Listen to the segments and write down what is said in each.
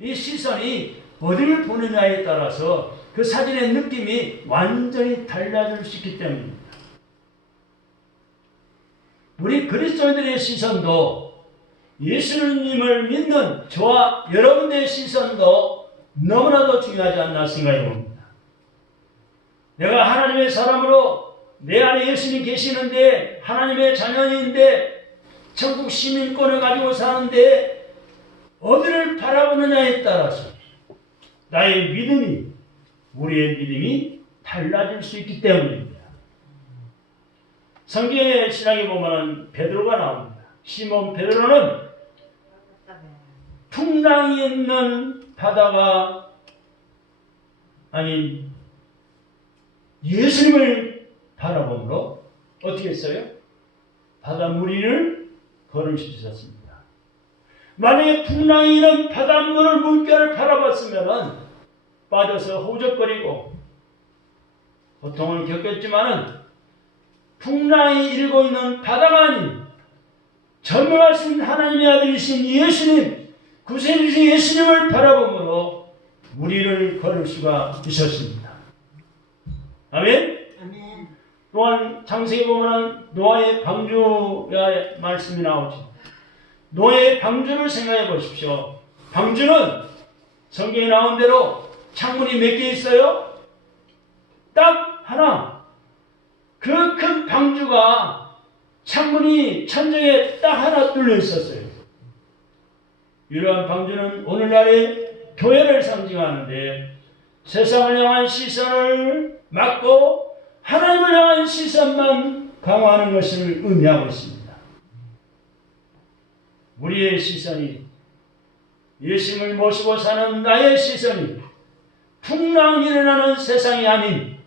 이 시선이 어디를 보느냐에 따라서 그 사진의 느낌이 완전히 달라질 수 있기 때문입니다. 우리 그리스도인들의 시선도 예수님을 믿는 저와 여러분의 시선도 너무나도 중요하지 않나 생각해 봅니다. 내가 하나님의 사람으로 내 안에 예수님이 계시는데 하나님의 자녀인데 천국 시민권을 가지고 사는데 어디를 바라보느냐에 따라서 나의 믿음이, 우리의 믿음이 달라질 수 있기 때문입니다. 성경의 신학에 보면 베드로가 나옵니다. 시몬 베드로는 풍랑이 있는 바다가 아닌 예수님을 바라보므로 어떻게 했어요? 바닷물 위를 걸을 수 있었습니다. 만약에 풍랑이 있는 바닷물을 물결을 바라봤으면 빠져서 허우적거리고 고통을 겪었지만은 풍랑이 일고 있는 바다가 아닌 전능하신 하나님의 아들이신 예수님, 구세주신 예수님을 바라보므로 무리를 걸을 수가 있었습니다. 아멘? 아멘. 또한 창세기 보면 노아의 방주의 말씀이 나오죠. 노아의 방주를 생각해 보십시오. 방주는 성경에 나온 대로 창문이 몇 개 있어요? 딱 하나. 그 큰 방주가 창문이 천정에 딱 하나 뚫려 있었어요. 이러한 방주는 오늘날의 교회를 상징하는데 세상을 향한 시선을 막고 하나님을 향한 시선만 강화하는 것을 의미하고 있습니다. 우리의 시선이 예수님을 모시고 사는 나의 시선이 풍랑이 일어나는 세상이 아닌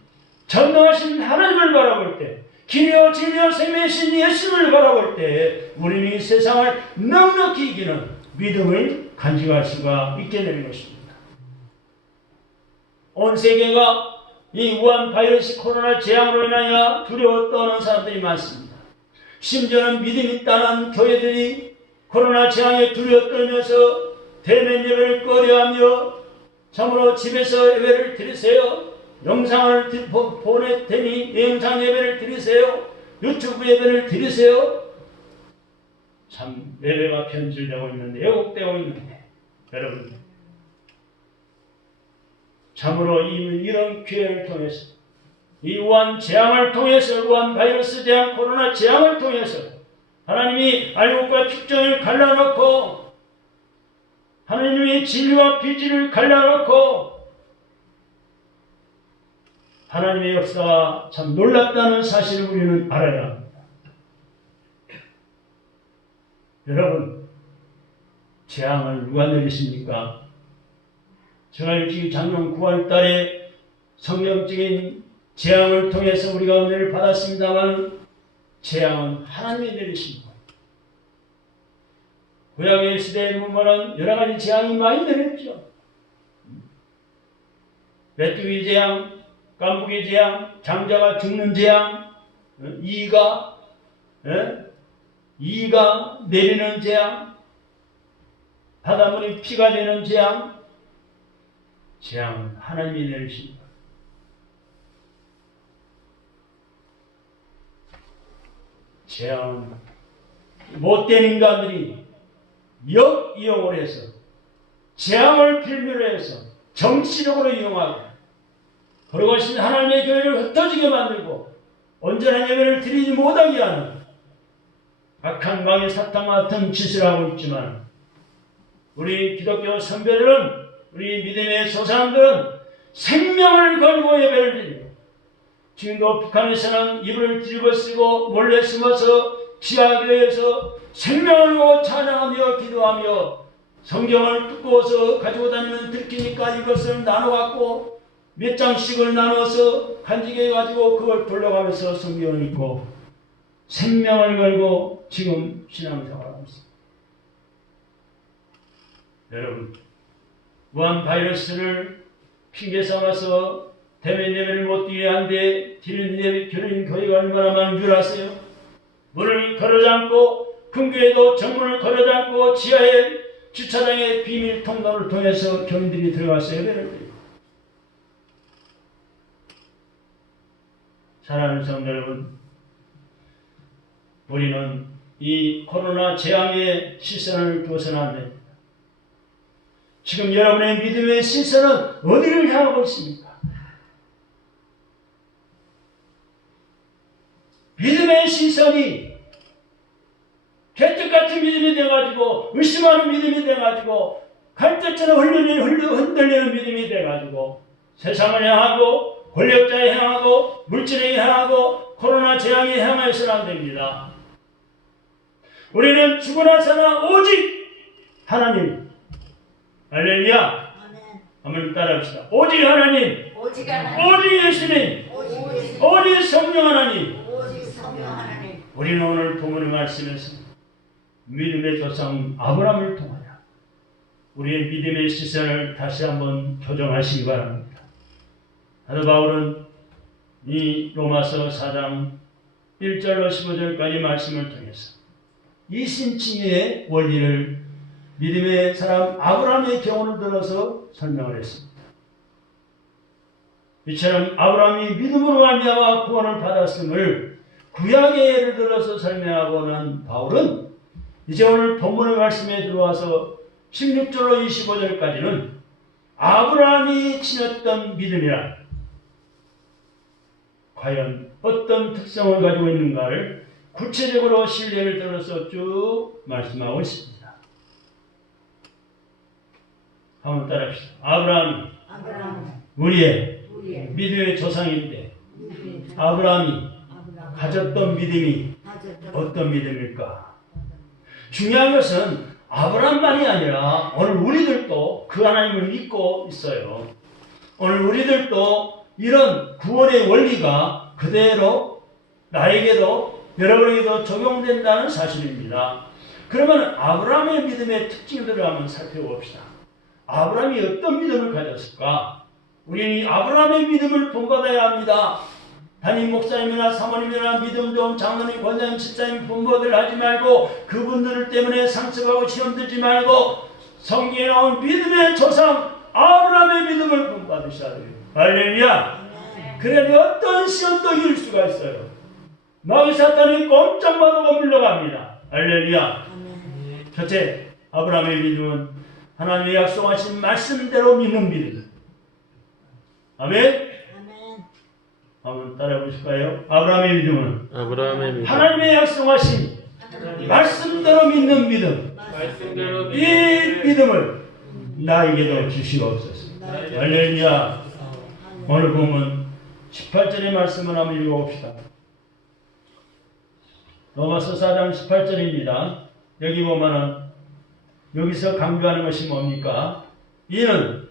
전능하신 하나님을 바라볼 때, 길이요 진리요 생명이신 예수님을 바라볼 때 우리는 이 세상을 넉넉히 이기는 믿음을 간직할 수가 있게 되는 것입니다. 온 세계가 이 우한 바이러스 코로나 재앙으로 인하여 두려워 떠는 사람들이 많습니다. 심지어는 믿음 있다는 교회들이 코로나 재앙에 두려워 떨면서 대면 예배를 꺼려하며 참으로 집에서 예배를 드리세요. 영상을 보낼 테니 영상 예배를 드리세요. 유튜브 예배를 드리세요. 참 예배가 변질되고 있는데, 왜곡되고 있는데, 여러분 참으로 이런 기회를 통해서 이 우한 재앙을 통해서, 우한 바이러스 재앙, 코로나 재앙을 통해서 하나님이 알곡과 축정을 갈라놓고 하나님의 진리와 비질을 갈라놓고 하나님의 역사가 참 놀랍다는 사실을 우리는 알아야 합니다. 여러분, 재앙을 누가 내리십니까? 제가 일찍 작년 9월 달에 성경적인 재앙을 통해서 우리가 은혜를 받았습니다만 재앙은 하나님이 내리신 거예요. 구약의 시대에 보면 여러 가지 재앙이 많이 내렸죠. 메뚜기 재앙, 깐부기 재앙, 장자가 죽는 재앙, 이가 내리는 재앙, 바닷물이 피가 되는 재앙, 재앙은 하나님이 내리신 거예요. 재앙은 못된 인간들이 역이용을 해서 재앙을 빌미로 해서 정치적으로 이용하고 그러고 하나님의 교회를 흩어지게 만들고 온전한 예배를 드리지 못하게 하는 악한 마귀 사탄 같은 짓을 하고 있지만 우리 기독교 선배들은, 우리 믿음의 소사람들은 생명을 걸고 예배를 드리고, 지금도 북한에서는 이불을 뒤집어 쓰고 몰래 숨어서 지하교회에서 생명을 걸고 찬양하며 기도하며 성경을 두꺼워서 가지고 다니면 들키니까 이것을 나눠갖고 몇 장씩을 나눠서 간직해가지고 그걸 돌려가면서 성경을 읽고 생명을 걸고 지금 신앙생활을 하고 있습니다. 여러분, 우한 바이러스를 핑계 삼아서 대면 예배를 못 드리게 한데 드리는 교회가 얼마나 많은 줄 아세요? 문을 걸어잠고, 근교에도 정문을 걸어잠고 지하에 주차장의 비밀 통로를 통해서 교인들이 들어가서 예배를 드립니다. 사랑하는 성도 여러분, 우리는 이 코로나 재앙의 시선을 두어서는 안 됩니다. 지금 여러분의 믿음의 시선은 어디를 향하고 있습니까? 믿음의 시선이 개떡같은 믿음이 돼가지고 의심하는 믿음이 돼가지고 갈대처럼 흔들리는 믿음이 돼가지고 세상을 향하고 권력자에 향하고 물질에 향하고 코로나 재앙에 향해서는 안 됩니다. 우리는 죽으나 사나 오직 하나님. 할렐루야. 한번 따라합시다. 오직 하나님. 오직 예수님. 오직 성령 하나님. 우리는 오늘 본문의 말씀에서 믿음의 조상 아브라함을 통하여 우리의 믿음의 시선을 다시 한번 교정하시기 바랍니다. 사도 바울은 이 로마서 4장 1절로 15절까지 말씀을 통해서 이신칭의 원리를 믿음의 사람 아브라함의 경우를 들어서 설명을 했습니다. 이처럼 아브라함이 믿음으로 말미암아 구원을 받았음을 구약의 예를 들어서 설명하고는 바울은 이제 오늘 본문의 말씀에 들어와서 16절로 25절까지는 아브라함이 지녔던 믿음이란 과연 어떤 특성을 가지고 있는가를 구체적으로 신뢰를 들어서 쭉 말씀하고 있습니다. 한번 따라합시다. 아브라함이 우리의 믿음의 조상인데 아브라함이 가졌던 믿음이 어떤 믿음일까? 중요한 것은 아브라함만이 아니라 오늘 우리들도 그 하나님을 믿고 있어요. 오늘 우리들도 이런 구원의 원리가 그대로 나에게도 여러분에게도 적용된다는 사실입니다. 그러면 아브라함의 믿음의 특징들을 한번 살펴봅시다. 아브라함이 어떤 믿음을 가졌을까? 우리는 아브라함의 믿음을 본받아야 합니다. 담임 목사님이나 사모님이나 믿음 좋은 장로님, 권사님, 집사님, 분보들 하지 말고 그분들 때문에 상처받고 시험 들지 말고 성경에 나온 믿음의 조상 아브라함의 믿음을 본받으셔야 돼요. 할렐루야. 그래야 어떤 시험도 이길 수가 있어요. 마귀 사탄이 꼼짝마다 밀려갑니다. 할렐루야. 첫째, 아브라함의 믿음은 하나님의 약속하신 말씀대로 믿는 믿음. 아멘. 한번 따라해 보실까요? 아브라함의 믿음은 하나님의 약속하신 말씀대로 믿는 믿음. 이 믿음을 나에게도 주시옵소서. 할렐루야. 오늘 보면 18절의 말씀을 한번 읽어봅시다. 로마서 4장 18절입니다. 여기 보면은 여기서 강조하는 것이 뭡니까? 이는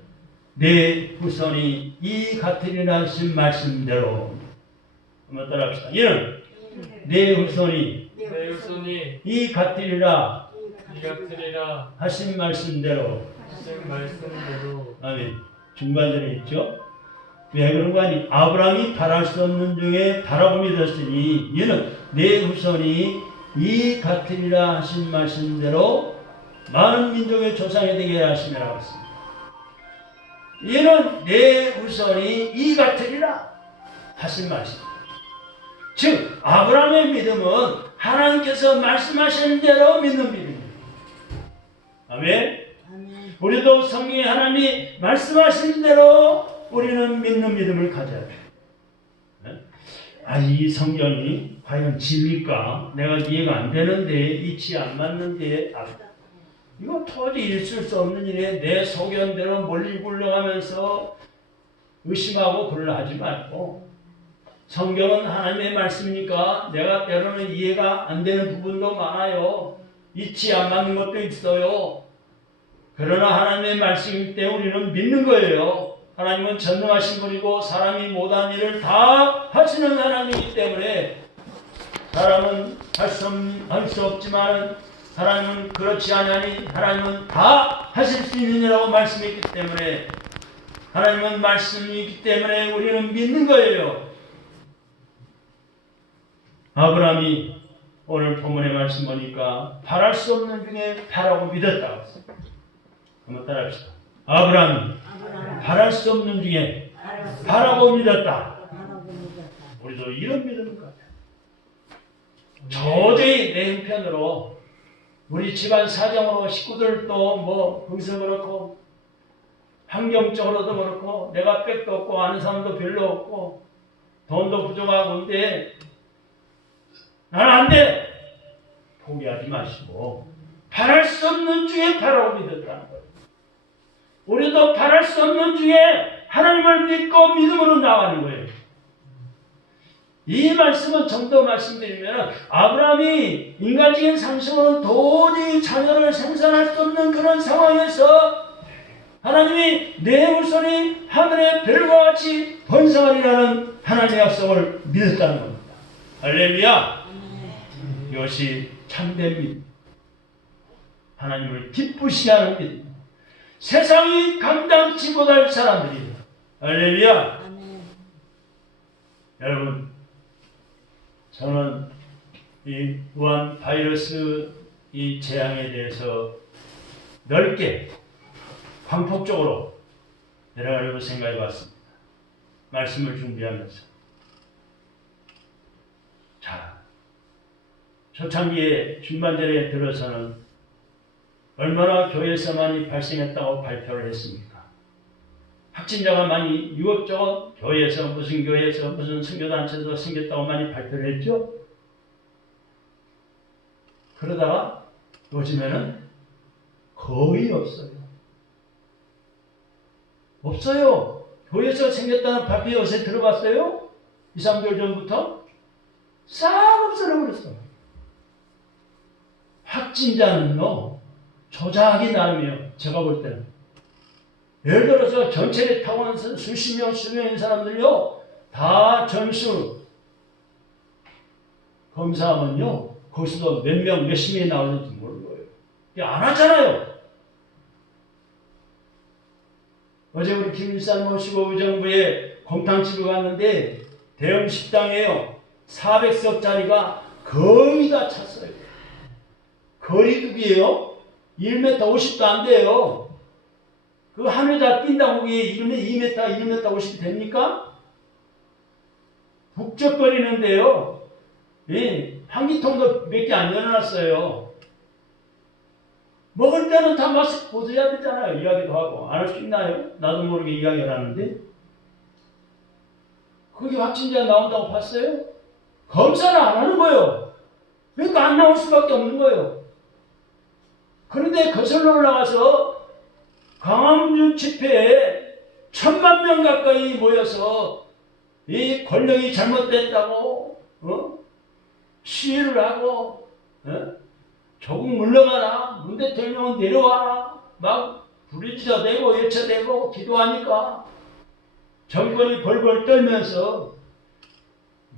내 후손이 이 같으리라 하신 말씀대로. 한번 따라합시다. 이는 내 후손이 이 같으리라 하신 말씀대로. 아멘. 중간절에 있죠. 왜 그런 거 아니? 아브라함이 바랄 수 없는 중에 바라고 믿었으니 이는 내 후손이 이 같으리라 하신 말씀대로 많은 민족의 조상이 되게 하시니라 했습니다. 이는 내 후손이 이 같으리라 하신 말씀. 즉 아브라함의 믿음은 하나님께서 말씀하신 대로 믿는 믿음입니다. 아멘. 우리도 성경에 하나님이 말씀하신 대로 우리는 믿는 믿음을 가져야 돼요. 이 성경이 과연 진리일까? 내가 이해가 안 되는데, 이치 안 맞는데, 이거 도저히 있을 수 없는 일에 내 소견대로 멀리 굴러가면서 의심하고 곤란하지 말고, 성경은 하나님의 말씀이니까 내가 때로는 이해가 안 되는 부분도 많아요. 이치 안 맞는 것도 있어요. 그러나 하나님의 말씀일 때 우리는 믿는 거예요. 하나님은 전능하신 분이고 사람이 못한 일을 다 하시는 하나님이기 때문에 사람은 할 수 없지만 하나님은 그렇지 않으니 하나님은 다 하실 수 있는 이라고 말씀했기 때문에 하나님은 말씀이기 때문에 우리는 믿는 거예요. 아브라함이 오늘 본문의 말씀 보니까 바랄 수 없는 중에 바라고 믿었다고 했습니다. 한번 따라합시다. 아브라함이 바랄 수 없는 중에 바라고 믿었다. 우리도 이런 믿음을 갖아요. 도저히 내 형편으로 우리 집안 사정으로 식구들도 뭐 거기서 그렇고 환경적으로도 그렇고 내가 백도 없고 아는 사람도 별로 없고 돈도 부족하고 인데 나는 안 돼! 포기하지 마시고 바랄 수 없는 중에 바라고 믿었다는 거예요. 우리도 바랄 수 없는 중에 하나님을 믿고 믿음으로 나가는 거예요. 이 말씀은 좀 더 말씀드리면 아브라함이 인간적인 상식으로는 도저히 자녀를 생산할 수 없는 그런 상황에서 하나님이 내 후손이 하늘의 별과 같이 번성하리라는 하나님의 약속을 믿었다는 겁니다. 할렐루야! 이것이 참된 믿음. 하나님을 기쁘시게 하는 믿음. 세상이 감당치 못할 사람들이다. 할렐루야! 여러분, 저는 이 우한 바이러스 이 재앙에 대해서 넓게 광폭적으로 여러 가지로 생각해 봤습니다. 말씀을 준비하면서. 자, 초창기에 중반절에 들어서는 얼마나 교회에서만이 발생했다고 발표를 했습니까? 확진자가 많이 이것저것 교회에서 무슨 교회에서 무슨 선교단체에서 생겼다고 많이 발표를 했죠? 그러다가 요즘에는 거의 없어요. 없어요. 교회에서 생겼다는 발표 요새 들어봤어요? 2, 3개월 전부터? 싹 없어져버렸어. 확진자는요, 조작이 나름이에요. 제가 볼 때는. 예를 들어서 전체를 타고 온 수십 명, 수명인 사람들요, 다 전수 검사하면요, 거기서도 몇 명, 몇십 명이 나오는지 모르는 거예요. 이게 안 하잖아요. 어제 우리 김일산 모시고 의정부에 곰탕집을 갔는데 대형 식당이에요. 400석짜리가 거의 다 찼어요. 거리두기예요. 1m 50도 안 돼요. 그 하늘에다 뛴다고 그게 2m, 1m 50이 됩니까? 북적거리는데요. 예, 환기통도 몇 개 안 열어놨어요. 먹을 때는 다 마스크 벗어야 되잖아요. 이야기도 하고. 안 할 수 있나요? 나도 모르게 이야기를 하는데. 그게 확진자 나온다고 봤어요? 검사를 안 하는 거예요. 그러니까 안 나올 수밖에 없는 거예요. 그런데 거슬러 올라가서 광화문 집회에 1000만 명 가까이 모여서 이 권력이 잘못됐다고 시위를 하고 조국 물러가라, 문 대통령은 내려와라 막 부르짖어대고 외쳐대고 기도하니까 정권이 벌벌 떨면서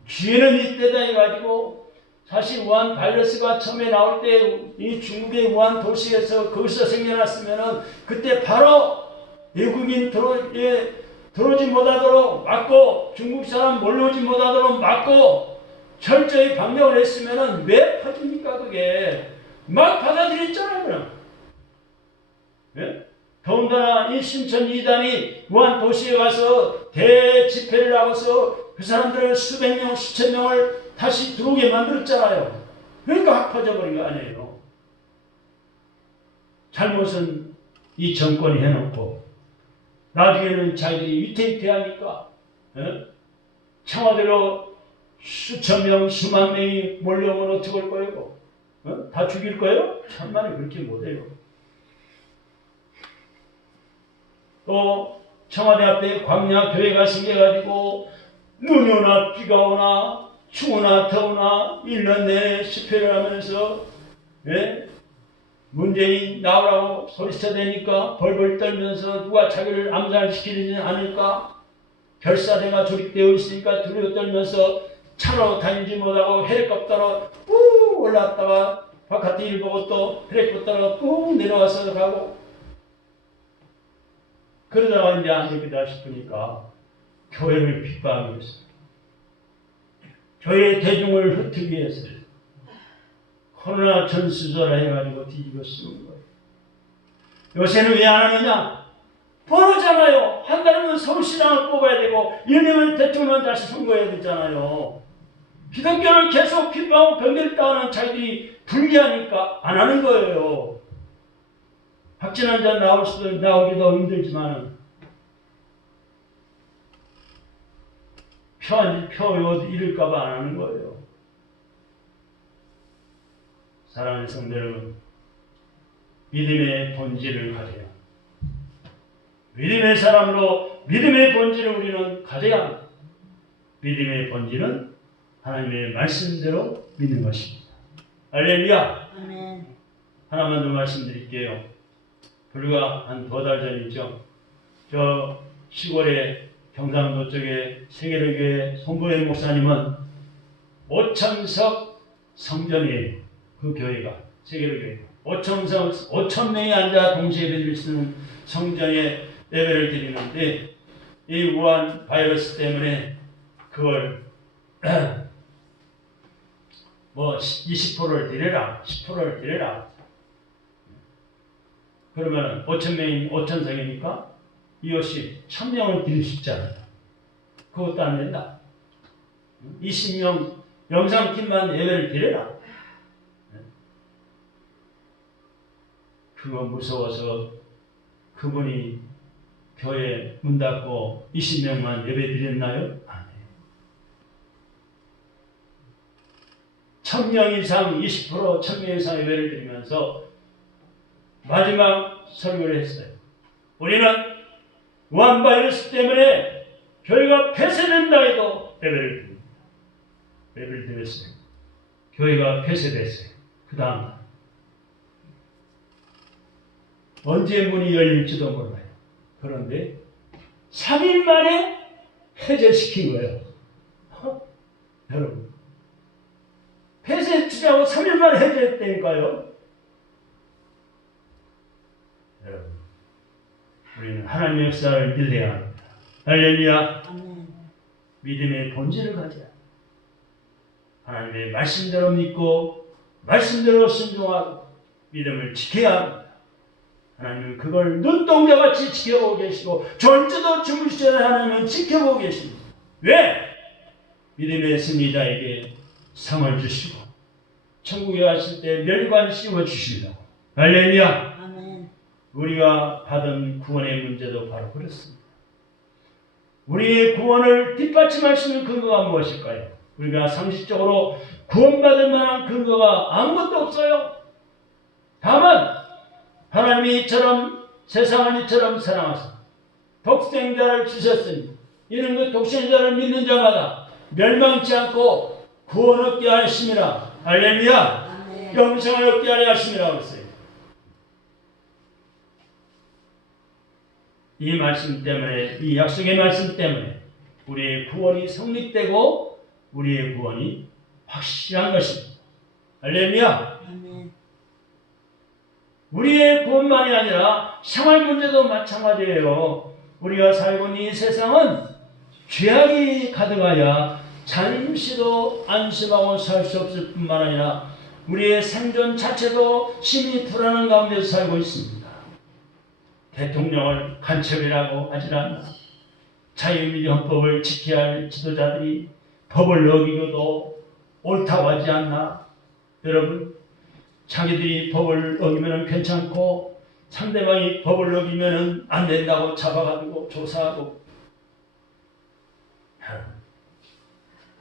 기회는 이때다 해가지고 사실 우한 바이러스가 처음에 나올 때 이 중국의 우한 도시에서 거기서 생겨났으면은 그때 바로 외국인 들어오지 못하도록 막고 중국 사람 몰려오지 못하도록 막고 철저히 방역을 했으면은 왜 퍼집니까 그게? 막 받아들였잖아요 그럼. 예? 더군다나 이 신천 이단이 우한 도시에 가서 대집회를 하고서 그 사람들을 수백 명, 수천 명을 다시 들어오게 만들었잖아요. 그러니까 확 퍼져버린 거 아니에요. 잘못은 이 정권이 해놓고 나중에는 자기들이 위태위태하니까 청와대로 수천 명, 수만 명이 몰려오면 어떻게 할 거예요? 다 죽일 거예요? 천만에 그렇게 못해요. 또 청와대 앞에 광야 교회가 생겨가지고 눈이 오나 비가 오나 추우나 더우나 1년 내내 집회를 하면서 문재인 나오라고 소리쳐대니까 벌벌 떨면서 누가 자기를 암살시키지 않을까 결사대가 조립되어 있으니까 두려워 떨면서 차로 다니지 못하고 헬리콥터로 꾹 올라왔다가 바깥에 일 보고 또 헬리콥터로 꾹 내려와서 가고 그러다가 이제 안 되겠다 싶으니까 교회를 핍박하기 위해서 교회 대중을 흩트기 위해서 코로나 전수조라 해가지고 뒤집어 쓰는 거예요. 요새는 왜 안 하느냐? 번호잖아요. 한 달이면 서울시장을 뽑아야 되고 1년을 대통령 다시 선거해야 되잖아요. 기독교를 계속 핍박하고 병들을 따는 자기들이 불리하니까 안 하는 거예요. 확진 환자 나오기도 힘들지만 표 잃을까봐 안 하는 거예요. 사랑하는 성도 여러분, 믿음의 본질을 가져야 합니다. 믿음의 사람으로 믿음의 본질을 우리는 가져야 합니다. 믿음의 본질은 하나님의 말씀대로 믿는 것입니다. 할렐루야. 아멘. 하나만 더 말씀드릴게요. 불과 한 2달 전이죠. 저 시골에 경상도 쪽에 세계로교회 송보현 목사님은 5,000석 성전이에요. 그 교회가 세계로교회가 5,000명이 앉아 동시에 예배를 쓰는 성전에 예배를 드리는데 이 우한 바이러스 때문에 그걸 뭐 20%를 드려라, 10%를 드려라. 그러면 5,000명이 5,000석이니까 이것이 1,000명을 드릴 수 있잖아요. 그것도 안 된다. 20명 영상팀만 예배를 드려라. 그거 무서워서 그분이 교회 문 닫고 20명만 예배 드렸나요? 아니에요. 1,000명 이상 20% 1,000명 이상 예배를 드리면서 마지막 설교를 했어요. 우리는 우한 바이러스 때문에 교회가 폐쇄된다 해도 예배를 드립니다. 예배를 드렸어요. 교회가 폐쇄됐어요. 그 다음 언제 문이 열릴지도 몰라요. 그런데 3일 만에 해제시킨 거예요. 여러분, 폐쇄 주자고 3일 만에 해제했다니까요. 여러분, 우리는 하나님의 역사를 믿어야 합니다. 할렐루야. 아멘. 믿음의 본질을 가져야 합니다. 하나님의 말씀대로 믿고 말씀대로 순종하고 믿음을 지켜야 합니다. 하나님은 그걸 눈동자같이 지켜보고 계시고 졸지도 주무시는 하나님은 지켜보고 계십니다. 왜? 믿음의 승리자에게 상을 주시고 천국에 갔을 때 멸관 씌워주십니다. 할렐루야. 아멘. 우리가 받은 구원의 문제도 바로 그렇습니다. 우리의 구원을 뒷받침할 수 있는 근거가 무엇일까요? 우리가 상식적으로 구원받을 만한 근거가 아무것도 없어요. 다만 하나님이 이처럼 세상을 이처럼 사랑하사 독생자를 주셨으니 이는 그 독생자를 믿는 자마다 멸망치 않고 구원 얻게 하심이라. 할렐루야. 영생을 얻게 하려 하심이라고 했어요. 이 말씀 때문에, 이 약속의 말씀 때문에 우리의 구원이 성립되고 우리의 구원이 확실한 것입니다. 할렐루야. 아멘. 우리의 구원만이 아니라 생활 문제도 마찬가지예요. 우리가 살고 있는 이 세상은 죄악이 가득하여 잠시도 안심하고 살 수 없을 뿐만 아니라 우리의 생존 자체도 심히 불안한 가운데 살고 있습니다. 대통령을 간첩이라고 하질 않나. 자유민주 헌법을 지켜야 할 지도자들이 법을 어기고도 옳다고 하지 않나. 여러분, 자기들이 법을 어기면 괜찮고 상대방이 법을 어기면 안 된다고 잡아가지고 조사하고.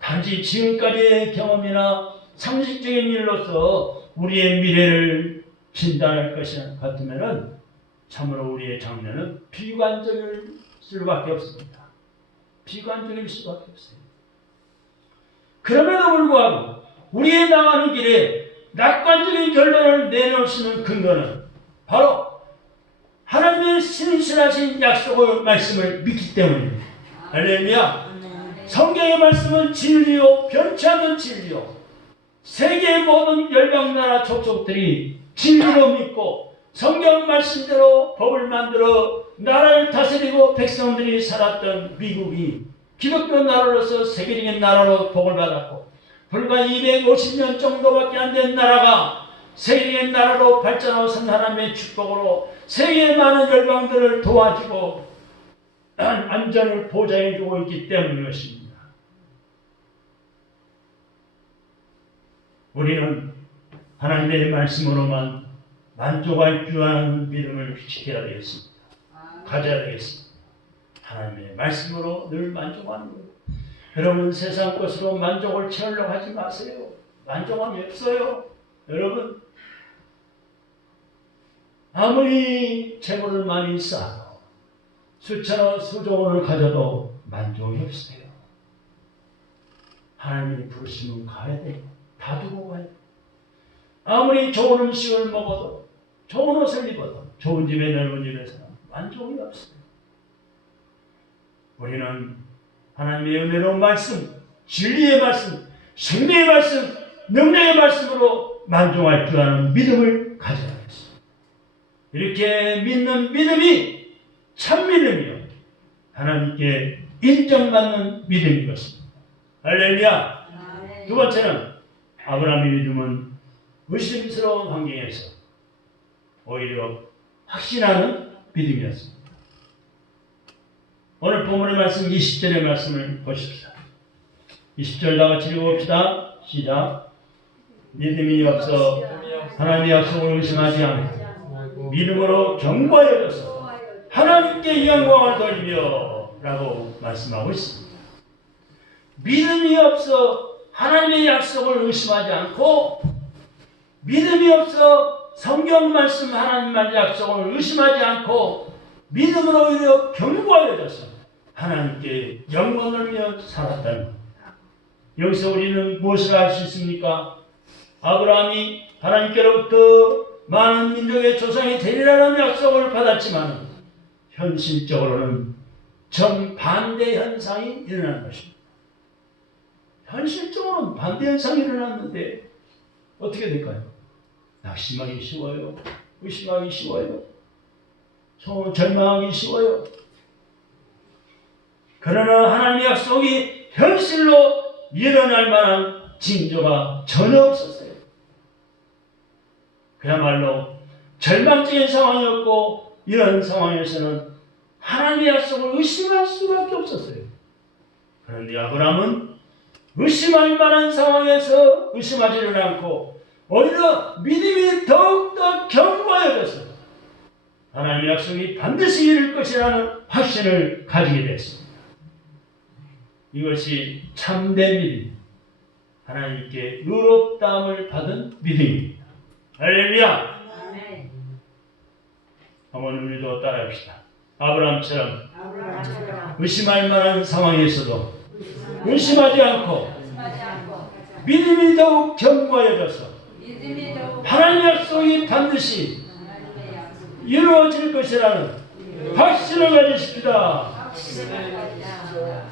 단지 지금까지의 경험이나 상식적인 일로서 우리의 미래를 진단할 것이 같으면 참으로 우리의 장래는 비관적일 수밖에 없습니다. 비관적일 수밖에 없어요. 그럼에도 불구하고 우리의 나가는 길에 낙관적인 결론을 내놓을 수 있는 근거는 바로 하나님의 신실하신 약속의 말씀을 믿기 때문입니다. 할렐루야. 성경의 말씀은 진리요 변치 않는 진리요 세계의 모든 열방나라 족속들이 진리로 믿고 성경 말씀대로 법을 만들어 나라를 다스리고 백성들이 살았던 미국이 기독교 나라로서 세계적인 나라로 복을 받았고 불과 250년 정도밖에 안 된 나라가 세계의 나라로 발전하고 선 하나님의 축복으로 세계의 많은 열방들을 도와주고 안전을 보장해주고 있기 때문인 것입니다. 우리는 하나님의 말씀으로만 만족할 줄 아는 믿음을 지켜야 되겠습니다. 가져야 되겠습니다. 하나님의 말씀으로 늘 만족하는 거예요. 여러분 세상 것으로 만족을 채우려고 하지 마세요. 만족함이 없어요. 여러분 아무리 재물을 많이 쌓아도 수천억 수조 원을 가져도 만족이 없어요. 하나님이 부르시면 가야 돼요. 다 두고 가요. 아무리 좋은 음식을 먹어도 좋은 옷을 입어도 좋은 집에 넓은 집에서 만족이 없어요. 우리는 하나님의 은혜로운 말씀, 진리의 말씀, 생명의 말씀, 능력의 말씀으로 만족할 줄 아는 믿음을 가져야 하겠습니다. 이렇게 믿는 믿음이 참 믿음이요. 하나님께 인정받는 믿음인 것입니다. 할렐루야. 두 번째는 아브라함의 믿음은 의심스러운 환경에서 오히려 확신하는 믿음이었습니다. 오늘 본문의 말씀 20절의 말씀을 보십시오. 20절 다 같이 읽어봅시다. 시작. 믿음이 없어 하나님의 약속을 의심하지 않고 믿음으로 견고하여져서 하나님께 영광을 돌리며 라고 말씀하고 있습니다. 믿음이 없어 하나님의 약속을 의심하지 않고 믿음이 없어 성경 말씀 하나님의 약속을 의심하지 않고 믿음으로 오히려 견고하여져서 하나님께 영광을 돌리며 살았다는 겁니다. 여기서 우리는 무엇을 알 수 있습니까? 아브라함이 하나님께로부터 많은 민족의 조상이 되리라는 약속을 받았지만 현실적으로는 정반대 현상이 일어난 것입니다. 현실적으로는 반대 현상이 일어났는데 어떻게 될까요? 낙심하기 쉬워요. 의심하기 쉬워요. 절망하기 쉬워요. 그러나 하나님의 약속이 현실로 일어날 만한 징조가 전혀 없었어요. 그야말로 절망적인 상황이었고 이런 상황에서는 하나님의 약속을 의심할 수밖에 없었어요. 그런데 아브라함은 의심할 만한 상황에서 의심하지를 않고 오히려 믿음이 더욱더 견고해져서 하나님의 약속이 반드시 이룰 것이라는 확신을 가지게 됐습니다. 이것이 참된 믿음, 하나님께 의롭다함을 받은 믿음입니다. 할렐루야! 한번 우리도 따라합시다. 아브라함처럼 의심할 만한 상황에서도 의심하지 않고 믿음이 더욱 견고해져서 하나님의 약속이 반드시 이루어질 것이라는 확신을 가지십시다.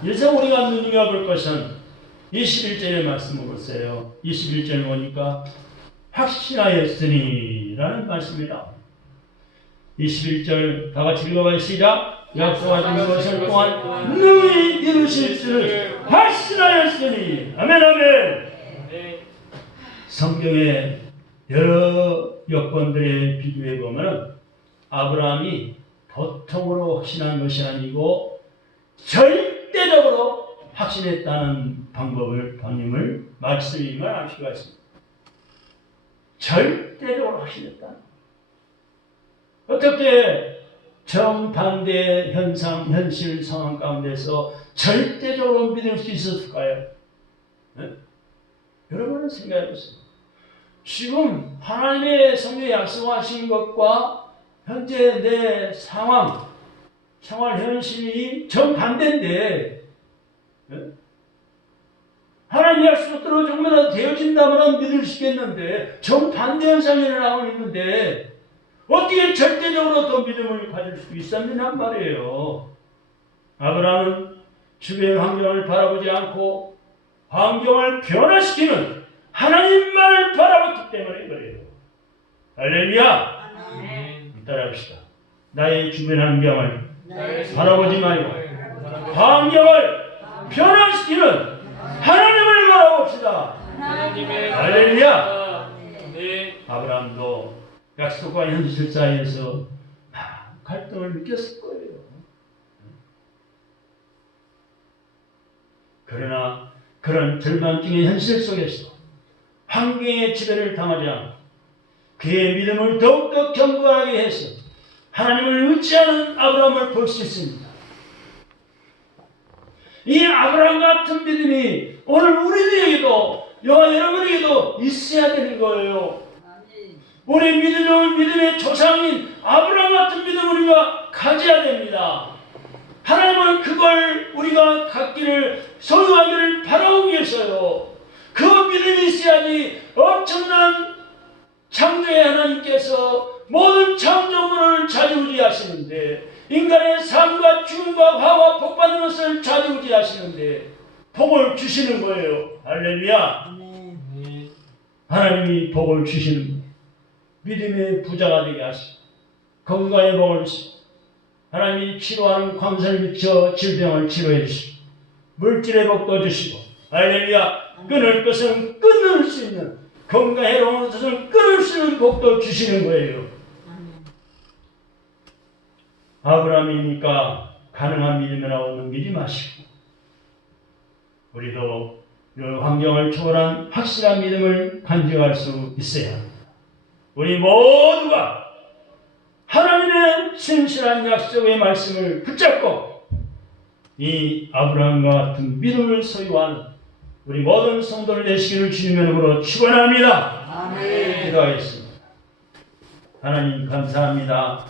여기서 우리가 눈여겨볼 것은 21절의 말씀을 보세요. 21절 보니까 확신하였으니 라는 말씀이 나옵니다. 21절 다 같이 읽어봐요. 시작. 약속하신 것을 또한 능히 이루실 줄을 확신하였으니. 아멘 아멘. 성경의 여러 여건들에 비교해 보면 아브라함이 보통으로 확신한 것이 아니고 절대적으로 확신했다는 방법을 말씀임을 알 수가 있습니다. 절대적으로 확신했다. 어떻게 정반대 현실 상황 가운데서 절대적으로 믿을 수 있었을까요? 네? 여러분은 생각해보세요. 지금 하나님의 성경에 약속하신 것과 현재 내 생활 현실이 정반대인데 하나님 약속대로 조금이라도 되어진다면 믿을 수 있겠는데 정반대 현상이 일어나고 있는데 어떻게 절대적으로 더 믿음을 가질 수 있었느냐 말이에요. 아브라함은 주변의 환경을 바라보지 않고 환경을 변화시키는 하나님만을 바라봤기 때문에 그래요. 할렐루야. 따라합시다. 나의 주변 환경을 바라보지 말고 환경을 변화시키는 하나님을 바라봅시다. 할렐루야. 네. 아브라함도 약속과 현실 사이에서 막 갈등을 느꼈을 거예요. 그러나 그런 절망적인 현실 속에서 환경의 지배를 당하지 않고 그의 믿음을 더욱더 견고하게 해서 하나님을 의지하는 아브라함을 볼 수 있습니다. 이 아브라함 같은 믿음이 오늘 우리들에게도 여러와 여러분에게도 있어야 되는 거예요. 우리 믿음의 조상인 아브라함 같은 믿음을 우리가 가져야 됩니다. 하나님은 그걸 우리가 갖기를 소유하기를 바라고 계셔요. 그 믿음이 있어야지 엄청난 창조의 하나님께서 모든 창조물을 좌지우지하시는데 인간의 삶과 죽음과 화와 복받는 것을 좌지우지하시는데 복을 주시는 거예요. 할렐루야. 하나님이 복을 주시는 거예요. 믿음의 부자가 되게 하시고 건강의 복을 주시고 하나님이 치료하는 광선을 비춰 질병을 치료해 주시고 물질의 복도 주시고 할렐루야. 끊을 것은 끊을 수 있는 건강에 해로운 것은 끊을 수 있는 복도 주시는 거예요. 아브라함이니까 가능한 믿음이라고 넘기지 마시고 우리도 이 환경을 초월한 확실한 믿음을 간직할 수 있어야 합니다. 우리 모두가 하나님의 신실한 약속의 말씀을 붙잡고 이 아브라함과 같은 믿음을 소유하는 우리 모든 성도들 되시기를 주님의 이름으로 축원합니다. 아멘. 기도하겠습니다. 하나님 감사합니다.